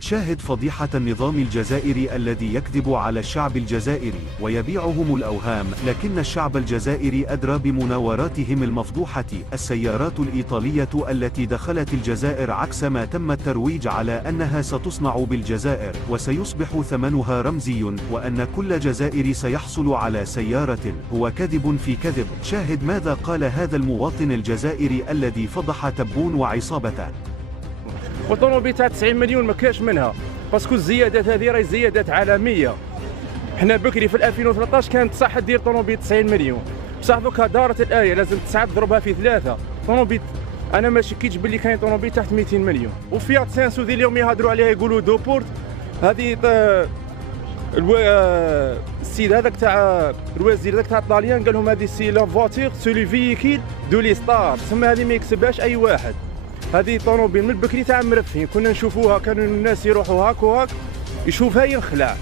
شاهد فضيحة النظام الجزائري الذي يكذب على الشعب الجزائري ويبيعهم الأوهام، لكن الشعب الجزائري أدرى بمناوراتهم المفضوحة. السيارات الإيطالية التي دخلت الجزائر عكس ما تم الترويج على أنها ستصنع بالجزائر وسيصبح ثمنها رمزي، وأن كل جزائري سيحصل على سيارة، هو كذب في كذب. شاهد ماذا قال هذا المواطن الجزائري الذي فضح تبون وعصابته. والطوموبيل تاع 90 مليون ما كاش منها، باسكو الزيادات هذه راهي زيادات عالميه. حنا بكري في 2013 كانت صح دير طوموبيل 90 مليون، بصح دوكا دارت الايه لازم تسعى تضربها في ثلاثه. طوموبيل انا ما شكيتش باللي كاين طوموبيل تحت 200 مليون. وفيات سانسو ذي اليوم يهضروا عليها يقولوا دوبورت، هذه السيد هذاك تاع الوزير هذاك تاع الطاليان قال لهم هذه سي لا فواتير سولي فيكيل دو لي ستار، تسمى هذه ما يكسبهاش اي واحد. هذه طوموبيل من بكري تاع مرفين، كنا نشوفوها كانوا الناس يروحوا هاك وهاك يشوفها ينخلع.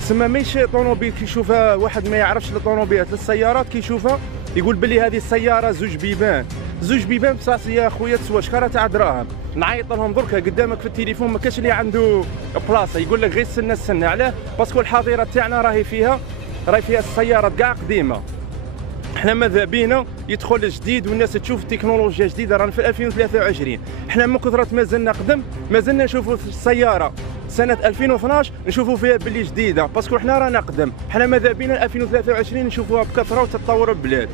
تسمى ماشي طوموبيل كيشوفها واحد ما يعرفش الطوموبيلات السيارات كيشوفها يقول بلي هذه السياره زوج بيبان. زوج بيبان بصح يا خويا تسوى شكاره تاع دراهم. نعيط لهم دركا قدامك في التليفون ما كاش اللي عنده بلاصه يقول لك غير استنى علاه، باسكو الحظيره تاعنا راهي فيها السيارات كاع قديمه. احنا ماذا بينا يدخل جديد والناس تشوف تكنولوجيا جديده، رانا في 2023. احنا من كثره ما زلنا قدم ما زلنا نشوفوا السياره سنه 2012 نشوفوا فيها باللي جديده، باسكو احنا رانا قدم. احنا ماذا بينا 2023 نشوفوها بكثره وتتطور البلاد.